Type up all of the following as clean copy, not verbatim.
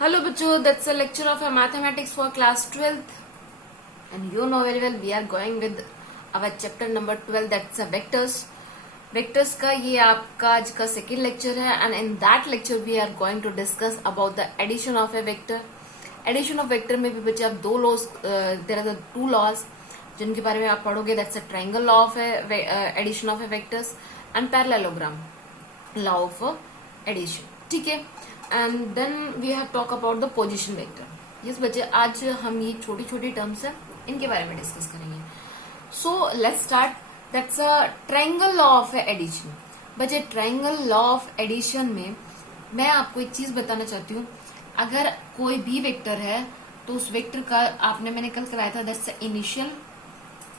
Hello, Bachu. That's a lecture of mathematics for class 12th. And you know very well we are going with our chapter number 12. That's a vectors. Vectors का ये आपका आज का second lecture है and in that lecture we are going to discuss about the addition of A vector. Addition of vector में भी बच्चे आप दो laws, there are the two laws जिनके बारे में आप पढ़ोगे. That's a triangle law of addition of a vectors and parallelogram law of addition. ठीक है. And then we have talk about the position vector. Yes बच्चे, आज हम ये छोटी छोटी टर्म्स है इनके बारे में डिस्कस करेंगे. So let's start. That's a triangle law of addition. बच्चे, ट्रायंगल लॉ ऑफ एडिशन में मैं आपको एक चीज बताना चाहती हूँ. अगर कोई भी वेक्टर है तो उस वेक्टर का मैंने कल कराया था. That's a initial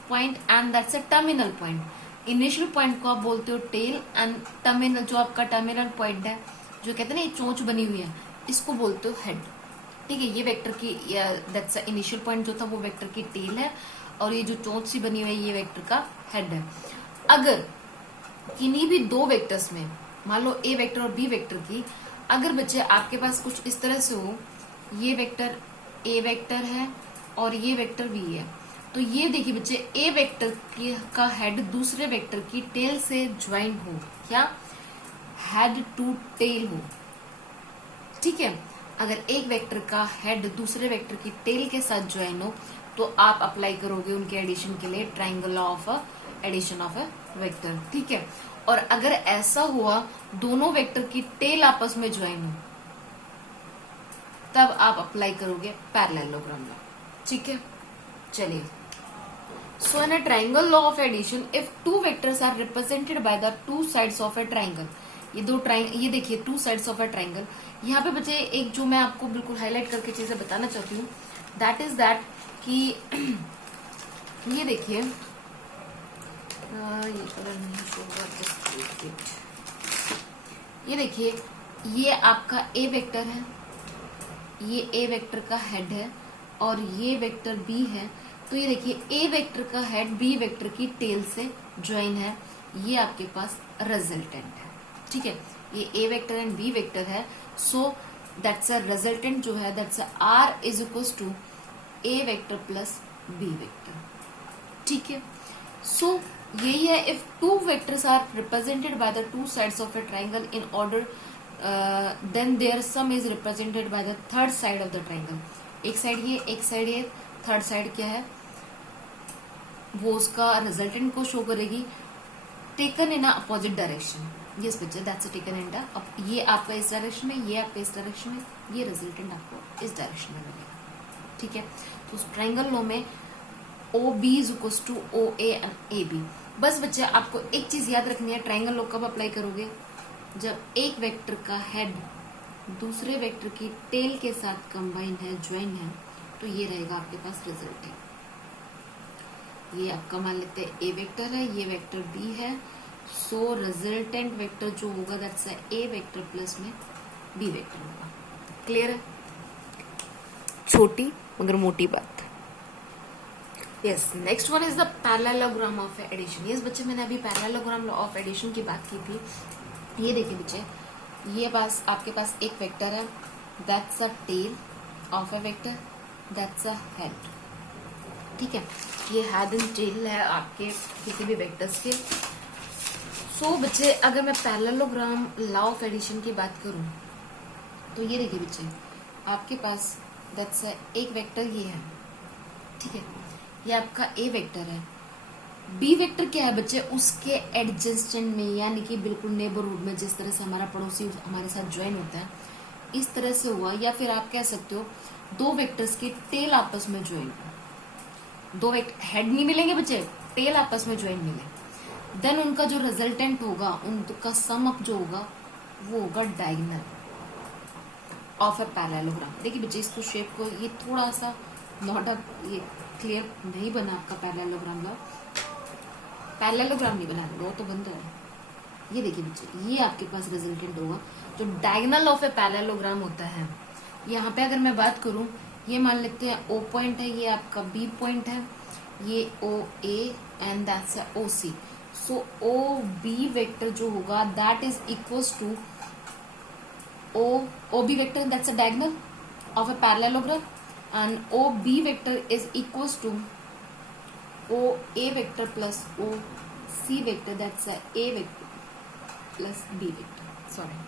point and that's a terminal point. Initial point को आप बोलते हो टेल एंड टर्मिनल, जो आपका टर्मिनल पॉइंट है, जो कहते हैं ना ये चोंच बनी हुई है, इसको बोलते हो हेड. ठीक है. ये वेक्टर की दैट्स इनिशियल पॉइंट जो था वो वेक्टर की टेल है और ये जो चोंच सी बनी हुई है ये वेक्टर का हेड है. अगर किन्हीं भी दो वेक्टर्स में, मान लो ए वेक्टर और बी वेक्टर की, अगर बच्चे आपके पास कुछ इस तरह से हो, ये वेक्टर ए वेक्टर है और ये वेक्टर बी है, तो ये देखिए बच्चे, ए वेक्टर का हेड दूसरे वेक्टर की टेल से ज्वाइन हो, क्या हेड टू टेल हो. ठीक है. अगर एक वेक्टर का हेड दूसरे वेक्टर की टेल के साथ ज्वाइन हो तो आप अप्लाई करोगे उनके एडिशन के लिए triangle law of addition of A vector. ठीक है. और अगर ऐसा हुआ दोनों वेक्टर की टेल आपस में ज्वाइन हो तब आप अप्लाई करोगे पैरेललोग्राम लॉ. ठीक है. चलिए. So in a triangle law of addition, if two vectors are represented by the two sides of a triangle. ये देखिए two sides of a triangle. यहाँ पे बच्चे एक जो मैं आपको बिल्कुल हाईलाइट करके चीजें बताना चाहती हूँ, दैट इज दैट कि ये देखिए, ये कलर नहीं होगा, ये देखिए, ये आपका ए वेक्टर है, ये ए वेक्टर का हेड है और ये वेक्टर बी है. तो ये देखिए ए वेक्टर का हेड बी वेक्टर की टेल से ज्वाइन है. ये आपके पास रिजल्टेंट है. ठीक है. ये A vector and B vector है. सो दैट्स अ रिजल्टेंट जो है, that's R is equals to A vector plus B vector. ठीक है. सो यही है. If two vectors are represented by the two sides of a triangle in order, then their sum is represented by the third side of the triangle. एक side ये, एक side ये, third side क्या है वो उसका रिजल्टेंट को show करेगी, taken in opposite direction. Yes बच्चे, दैट्स टेकन इन द, ये आपका इस डायरेक्शन में, ये आपका इस डायरेक्शन में, ये रिजल्टेंट आपको इस डायरेक्शन में मिलेगा. ठीक है. तो उस ट्रायंगल लॉ में O B is equal to O A and A B. बस बच्चे आपको एक चीज याद रखनी है, ट्रायंगल लॉ कब अप्लाई करोगे, जब एक वेक्टर का हेड दूसरे वेक्टर की टेल के साथ कंबाइन है, ज्वाइन है, तो ये रहेगा आपके पास रिजल्टेंट. ये आपका मान लेते हैं ए वेक्टर है, ये वेक्टर बी है. सो रिजल्टेंट वेक्टर जो होगा दैट्स ए वेक्टर प्लस में बी वेक्टर होगा. क्लियर है? छोटी मगर मोटी बात. Yes. Next one is the parallelogram of addition. Yes बच्चे, मैंने अभी पैरेललोग्राम ऑफ एडिशन की बात की थी. ये देखिए बच्चे, ये पास आपके पास एक वेक्टर है, that's a tail of a vector, that's a head. ठीक है. ये हेड एंड टेल है आपके किसी भी वेक्टर्स के. सो बच्चे, अगर मैं पैरेललोग्राम लॉ ऑफ एडिशन की बात करूं तो ये देखिए बच्चे, आपके पास दैट्स एक वेक्टर ये है. ठीक है. ये आपका ए वेक्टर है. बी वेक्टर क्या है बच्चे, उसके एडजेसेंट में, यानी कि बिल्कुल नेबरहुड में, जिस तरह से हमारा पड़ोसी हमारे साथ ज्वाइन होता है इस तरह से हुआ. या फिर आप कह सकते हो दो वेक्टर्स की टेल आपस में ज्वाइन हो. दो हेड नहीं मिलेंगे बच्चे, टेल आपस में ज्वाइन मिले, देन उनका जो रिजल्टेंट होगा, उनका सम अप जो होगा वो होगा डायगोनल ऑफ ए पैरेललोग्राम. देखिए बच्चे, इसको शेप को ये थोड़ा सा नॉट अप, ये क्लियर नहीं बना आपका पैरेललोग्राम लॉ. पैरेललोग्राम नहीं बना, वो तो बंद है. ये देखिए बच्चे, ये आपके पास रिजल्टेंट होगा जो डायगोनल ऑफ ए पैरेललोग्राम होता है. यहाँ पे अगर मैं बात करूं, ये मान लेते हैं ओ पॉइंट है, ये आपका बी पॉइंट है, ये O A and that's O C. So O B vector जो होगा that is equals to O B vector, that's a diagonal. of a parallelogram, and OB vector is equals to OA vector plus OC vector, that's A vector plus B vector. Sorry,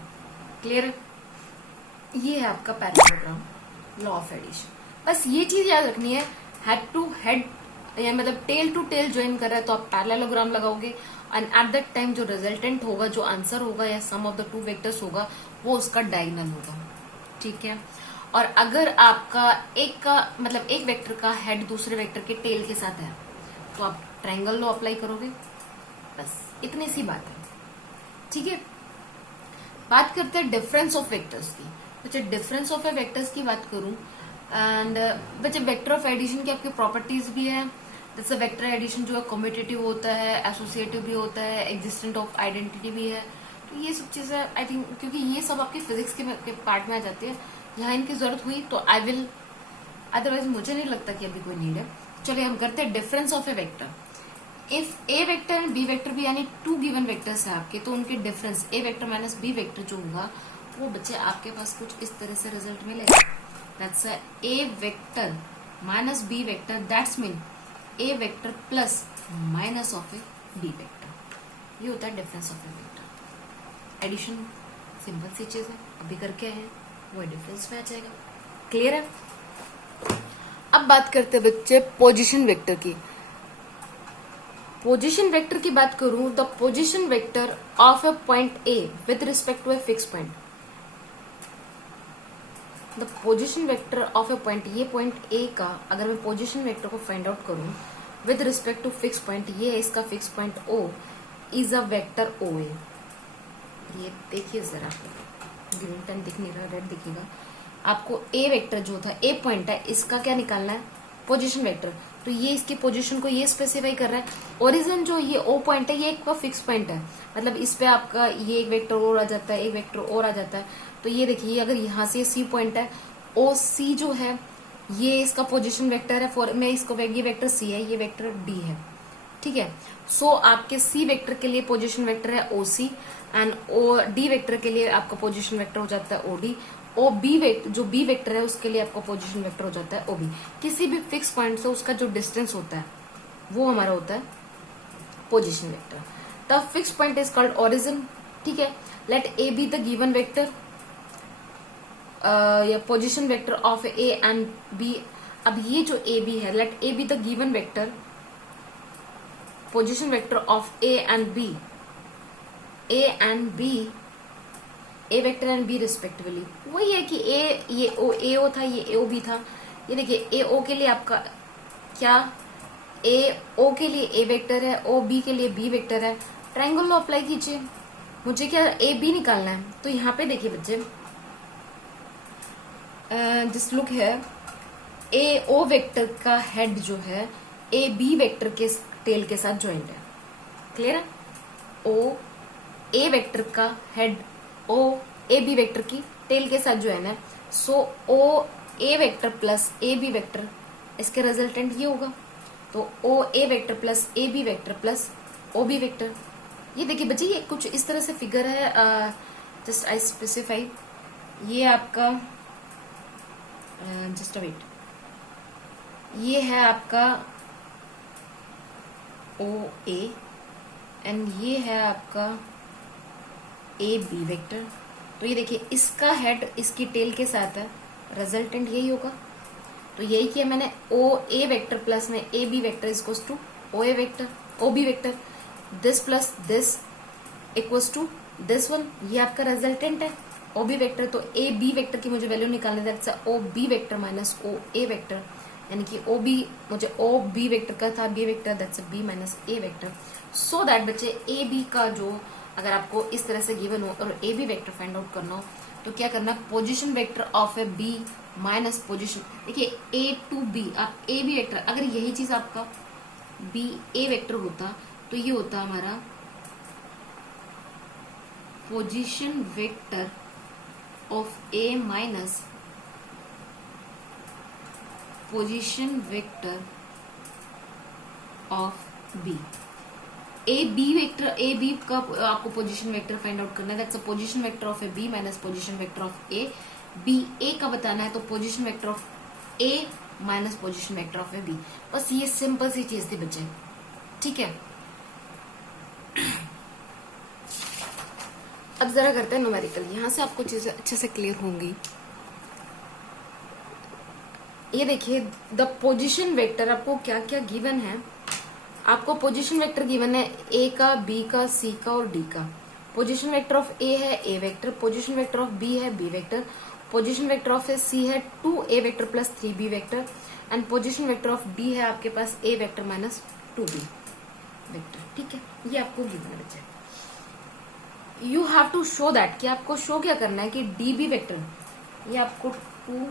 clear है? ये है आपका parallelogram, law of addition. बस ये चीज याद रखनी है, हेड टू हेड या मतलब टेल टू टेल ज्वाइन कर रहा है तो आप पैरेललोग्राम लगाओगे, एंड एट दैट टाइम जो रिजल्टेंट होगा, जो आंसर होगा या सम ऑफ द टू वेक्टर्स होगा, वो उसका डायगोनल होगा. ठीक है. और अगर आपका एक का मतलब एक वेक्टर का हेड दूसरे वेक्टर के टेल के साथ है तो आप ट्रायंगल लॉ अप्लाई करोगे. बस इतनी सी बात है. ठीक है. बात करते हैं डिफरेंस ऑफ वेक्टर्स की. बच्चे डिफरेंस ऑफ वेक्टर्स की बात करूं, एंड बच्चे वेक्टर ऑफ एडिशन की आपकी प्रॉपर्टीज भी है. जैसे वेक्टर एडिशन जो है कम्यूटेटिव होता है, एसोसिएटिव भी होता है, एग्जिस्टेंट ऑफ आइडेंटिटी भी है. तो ये सब चीजें आई थिंक, क्योंकि ये सब आपके फिजिक्स के पार्ट में आ जाती है, यहाँ इनकी जरूरत हुई तो आई विल, अदरवाइज मुझे नहीं लगता कि अभी कोई नीड है. चलिए हम करते हैं difference of A vector. If A vector and B vector भी यानी टू गिवन वेक्टर्स है आपके, तो उनके difference A vector minus B vector जो होगा वो बच्चे आपके पास कुछ इस तरह से रिजल्ट मिलेगा. That's A vector minus B vector, that's mean A vector plus minus of A B vector. ये होता है difference of A vector. Addition simple सी चीज है, अभी करके हैं वो डिफरेंस में आ जाएगा. क्लियर है? अब बात करते हैं बच्चे पोजीशन वेक्टर की. पोजीशन वेक्टर की बात करूं, the position vector of A point A with respect to a fix point. The position vector of A point, ये पॉइंट ए का अगर मैं पोजीशन वेक्टर को फाइंड आउट करूं with respect to fix point, ये है इसका fix point O, is a vector O A. ये देखिए जरा, ग्रीन पेन दिख नहीं रहा, रेड दिखेगा आपको. ए वेक्टर जो था, ए पॉइंट है, इसका क्या निकालना है? Position vector. तो ये इसकी पोजीशन को ये स्पेसिफाई कर रहा है. ओरिजिन जो ये ओ पॉइंट है, ये एक फिक्स पॉइंट है, मतलब इस पे आपका ये एक वेक्टर और आ जाता है, एक वेक्टर और आ जाता है. तो ये देखिए, अगर यहाँ से सी पॉइंट है, ओ सी जो है ये इसका पोजीशन वेक्टर है. फॉर मैं इसको, ये वेक्टर सी है, ये वेक्टर डी है. ठीक है. सो आपके सी वेक्टर के लिए पोजीशन वेक्टर है O C, and O D vector के लिए आपका पोजीशन वेक्टर हो जाता है O D. O B vector, जो बी वेक्टर है उसके लिए आपका पोजीशन वेक्टर हो जाता है ओ बी. किसी भी फिक्स पॉइंट से उसका जो डिस्टेंस होता है वो हमारा होता है position vector. The fix point is called origin. ठीक है. Let A B the given vector या position vector of A and B. अब ये जो ए बी है, let A B the given vector position vector of A and B, A and B, A vector and B respectively. वही है कि ए, ये O ए ओ था, ये ए ओ बी था. ये देखिए, ए ओ के लिए आपका क्या, ए ओ के लिए ए वेक्टर है, ओ बी के लिए बी वेक्टर है. ट्रायंगल लॉ अप्लाई कीजिए. मुझे क्या ए बी निकालना है, तो यहाँ पे देखिए बच्चे, जिस लुक है, ए ओ वेक्टर का हेड जो है ए बी वेक्टर के टेल के साथ ज्वाइंट है. क्लियर है? ओ ए वेक्टर का head O A B vector की टेल के साथ जो है ना, so O A vector plus A B vector, इसके रिजल्टेंट ये होगा. तो O A vector plus A B vector plus O B vector. ये देखिए बच्चे, ये कुछ इस तरह से फिगर है. जस्ट आई स्पेसिफाई, ये आपका जस्ट वेट, ये है आपका ओ ए एंड ये है आपका ए बी वेक्टर. तो ये देखिए, इसका हेड इसकी टेल के साथ है, रिजल्टेंट यही होगा. तो यही किया मैंने, ओ ए वेक्टर प्लस में A B vector equals to O A vector, O B vector, this plus this equals to this one. ये आपका रिजल्टेंट है ओ बी वेक्टर. तो ए बी वेक्टर की मुझे वैल्यू निकालनी, that's O B vector minus O A vector, यानी कि O B, मुझे ओ बी वेक्टर का था B vector, that's B minus A vector. So that बच्चे ए बी का जो, अगर आपको इस तरह से गिवन हो और A B vector find out करना हो तो क्या करना, position vector of A B minus position, देखिए ए टू बी, आप ए बी वेक्टर, अगर यही चीज आपका बी ए वेक्टर होता तो ये होता हमारा position vector of A minus position vector of B. A B vector, A B का आपको पोजीशन वेक्टर फाइंड आउट करना है, that's a position vector of A B minus position vector of A, B A का बताना है तो position vector of A minus position vector of A B. बस ये सिंपल सी चीज थी बच्चे, ठीक है। अब जरा करते हैं न्यूमेरिकल, यहां से आपको चीजें अच्छे से क्लियर होंगी। ये देखिए द पोजीशन वेक्टर आपको क्या क्या गिवन है। आपको पोजीशन वेक्टर गिवन है ए का, बी का, सी का और डी का। पोजीशन वेक्टर ऑफ ए है A vector, position vector of B है B vector, position vector of C है 2a vector plus 3b vector, and position vector of D है आपके पास a vector minus 2b vector, ठीक है। ये आपको गिवन है बच्चे। You have to show that, कि आपको शो क्या करना है कि db वेक्टर, ये आपको 2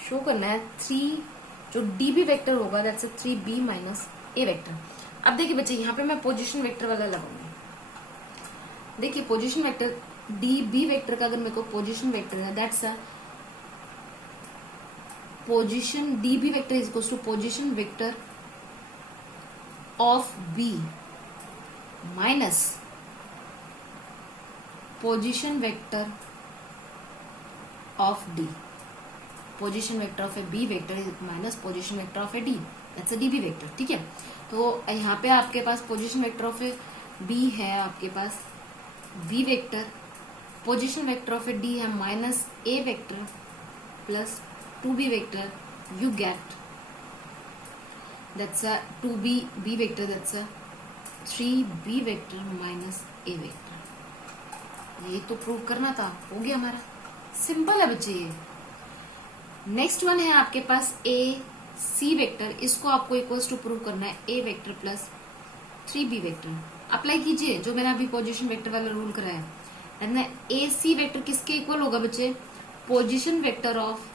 शो करना है 3 जो db वेक्टर होगा that's 3b minus a vector. अब देखिए बच्चे यहाँ पे मैं पोजीशन वेक्टर वाला लगाऊंगी। देखिए पोजीशन वेक्टर db वेक्टर का अगर मेरे को पोजीशन वेक्टर है that's a position db vector is equal to position vector of b minus position vector of d। Position vector of A B vector is minus position vector of A D, that's a db vector, ठीक है। तो यहाँ पे आपके पास position vector of A B है आपके पास b vector, position vector of A D है minus a vector plus 2b vector, you get that's a 2b b vector, that's a 3b vector minus a vector. ये तो prove करना था, हो गया हमारा, सिंपल है बच्चे ये। नेक्स्ट वन है आपके पास a c वेक्टर, इसको आपको इक्वल्स टू प्रूव करना है a vector plus 3b vector. Apply कीजिए जो मैंने अभी पोजीशन वेक्टर वाला रूल कराया है। ए सी वेक्टर किसके इक्वल होगा बच्चे? Position vector of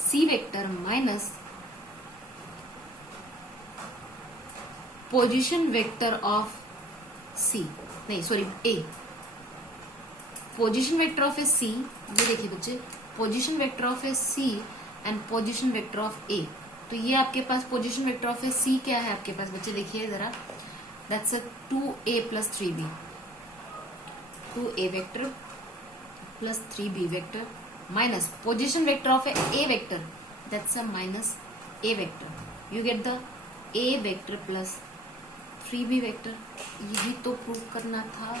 C vector minus position vector of C, नहीं sorry A, position vector of A C. ये देखिए बच्चे, position vector of A C and position vector of A. तो ये आपके पास position vector of A C क्या है आपके पास बच्चे, देखिए जरा, that's a 2a plus 3b, 2a vector plus 3b vector minus position vector of A vector, that's a minus a vector. You get the a vector plus 3b vector. यही तो prove करना था,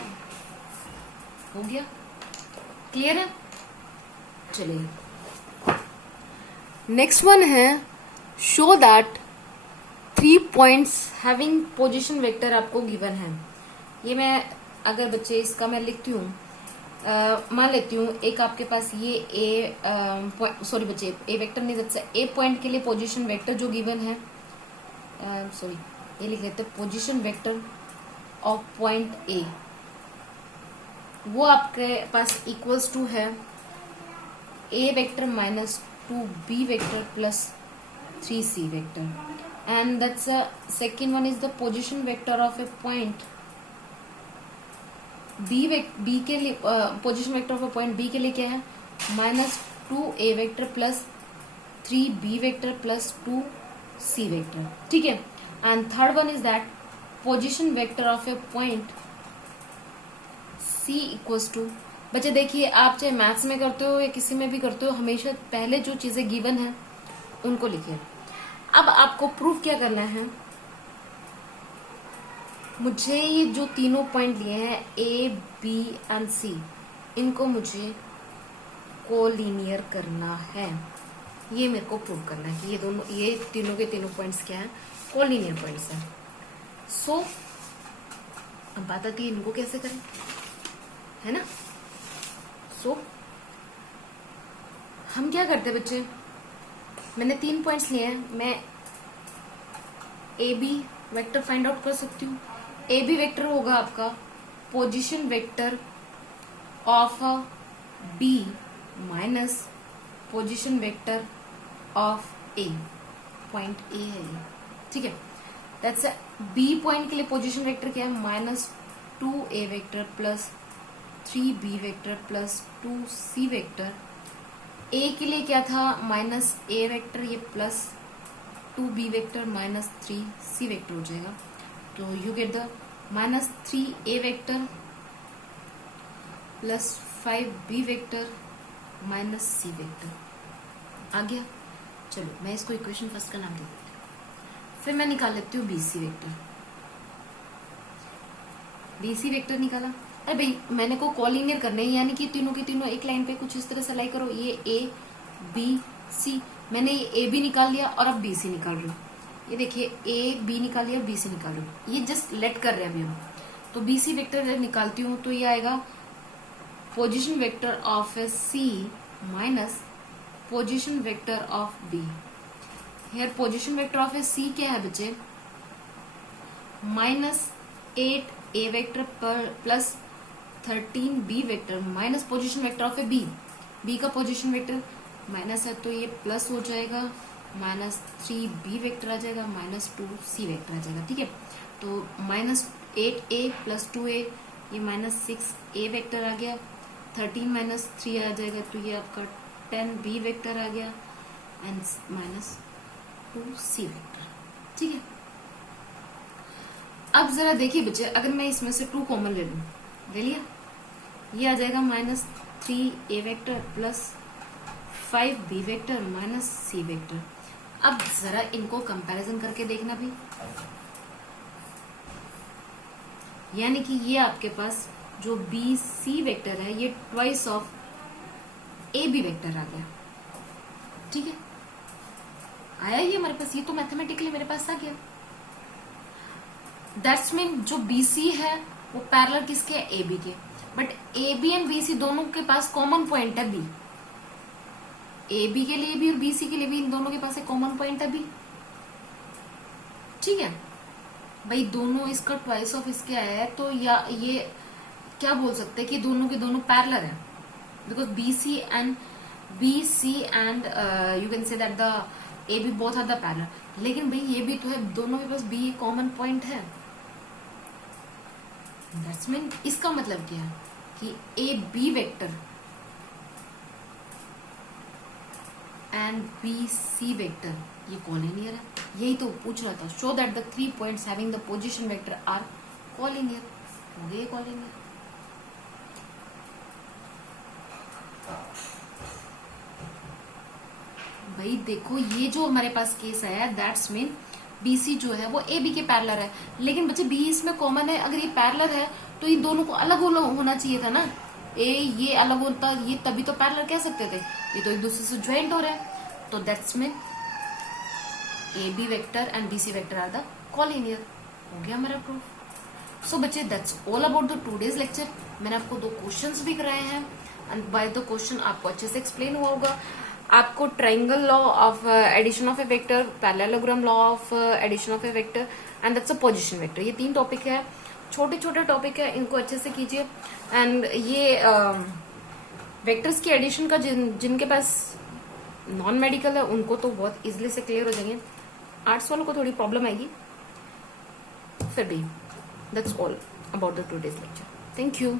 हो गया, क्लियर है। चलिए next one है, show that 3 points having position vector आपको गिवन है। ये मैं अगर बच्चे इसका मैं लिखती हूँ, मान लेती हूँ एक आपके पास ये ए, सॉरी बच्चे ए वेक्टर नहीं सकता, ए पॉइंट के लिए पोजीशन वेक्टर जो गिवन है, सॉरी ये लिख लेते हैं position vector of point A, वो आपके पास इक्वल्स टू है A vector minus 2b vector plus 3c vector, and that's second one is the position vector of A point B के लिए, position vector of A point B के लिए क्या है, minus 2a vector plus 3b vector plus 2c vector, ठीक है। And third one is that position vector of A point c equals to, बच्चे देखिए आप चाहे मैथ्स में करते हो या किसी में भी करते हो, हमेशा पहले जो चीजें गिवन है उनको लिखिए। अब आपको प्रूफ क्या करना है, मुझे ये जो तीनों पॉइंट लिए हैं ए बी एंड सी, इनको मुझे कोलिनियर करना है। ये मेरे को प्रूव करना है कि ये दोनों, ये तीनों के तीनों पॉइंट्स क्या हैं, कोलिनियर पॉइंट्स हैं। सो अब बात आती है इनको कैसे करें, है ना। सो हम क्या करते हैं बच्चे, मैंने 3 पॉइंट्स लिए हैं, मैं A B vector find out कर सकती हूँ। ए बी वेक्टर होगा आपका position vector of B minus position vector of A, point A है ये, ठीक है। दैट्स बी पॉइंट के लिए पोजीशन वेक्टर क्या है, minus 2a vector plus 3b vector plus 2c vector. A के लिए क्या था, माइनस a वेक्टर, ये plus 2b vector minus 3c vector हो जाएगा। तो you get the -3a vector plus 5b vector minus c vector आ गया। चलो मैं इसको इक्वेशन फर्स्ट का नाम दे देती हूँ। फिर मैं निकाल लेती हूँ bc वेक्टर। bc वेक्टर निकाला। अरे भाई मैंने को कॉलिनियर करने हैं, यानी कि तीनों के तीनों एक लाइन पे कुछ इस तरह से लाई करो। ये a b c, मैंने ये a b निकाल लिया और अब bc निकाल रही हूँ। ये देखिए a b निकाल लिया और bc निकाल रही हूँ। ये जस्ट लेट कर रहे हैं अभी हम। तो bc वेक्टर जब निकालती हूँ तो ये आएगा position vector of c minus position vector of b। Here position vector of c क्या है बच्चे? -8a वेक्टर पर plus 13b vector minus position vector of b। b का पोजिशन वेक्टर माइनस है तो ये प्लस हो जाएगा, -3b वेक्टर आ जाएगा, -2c वेक्टर आ जाएगा। ठीक है, तो -8a प्लस 2a, ये -6a वेक्टर आ गया, 13 - 3 आ जाएगा तो ये आपका 10b वेक्टर आ गया एंड -2c वेक्टर। ठीक है, अब जरा देखिए बच्चे, अगर मैं इसमें से 2 कॉमन ले लूं, ले लिया, ये आ जाएगा -3a vector plus 5b vector minus c vector. अब जरा इनको कंपैरिजन करके देखना भी, यानी कि ये आपके पास जो bc वेक्टर है ये ट्वाइस ऑफ ab वेक्टर आ गया। ठीक है, आया ये हमारे पास, ये तो मैथमेटिकली मेरे पास आ गया। दैट्स मीन जो bc है वो पैरेलल किसके है? ab के। बट ab एंड bc दोनों के पास कॉमन पॉइंट है b। ab के लिए भी और bc के लिए भी इन दोनों के पास एक कॉमन पॉइंट है b। ठीक है भाई, दोनों इसका ट्वाइस ऑफ इसके आया है तो या ये क्या बोल सकते हैं कि दोनों के दोनों पैरेलल है, because bc and you can say that the ab both are the parallel. लेकिन भाई ये भी तो है, दोनों के पास b कॉमन पॉइंट है। दैट्स मीन इसका मतलब क्या है कि ab vector and bc vector ये कॉलिनियर है। यही तो पूछ रहा था, show that the 3 points having the position vector are collinear. हो गए कॉलिनियर। भाई देखो ये जो हमारे पास केस आया है, दैट्स मीन BC जो है वो AB के पैरेलल है। लेकिन बच्चे B इसमें कॉमन है, अगर ये पैरेलल है तो इन दोनों को अलग होना चाहिए था ना। ये अलग होता, ये तभी तो पैरेलल कह सकते थे। ये तो एक दूसरे से ज्वाइंट हो रहे हैं, तो that's mean AB vector and BC vector are the collinear. हो गया हमारा प्रूफ। सो बच्चे that's all about the today's lecture. मैंने आपको 2 क्वेश्चंस भी कराए हैं एंड बाय द क्वेश्चन आपको अच्छे से एक्सप्लेन हुआ होगा। आपको triangle law of addition of A vector, parallelogram law of addition of A vector and that's a position vector, ये 3 टॉपिक है। छोटे छोटे टॉपिक है, इनको अच्छे से कीजिए। एंड ये वेक्टर्स की एडिशन का जिनके पास नॉन मेडिकल है उनको तो बहुत इजीली से क्लियर हो जाएंगे। आर्ट्स वालों को थोड़ी प्रॉब्लम आएगी, फिर भी that's all about the today's lecture. Thank you.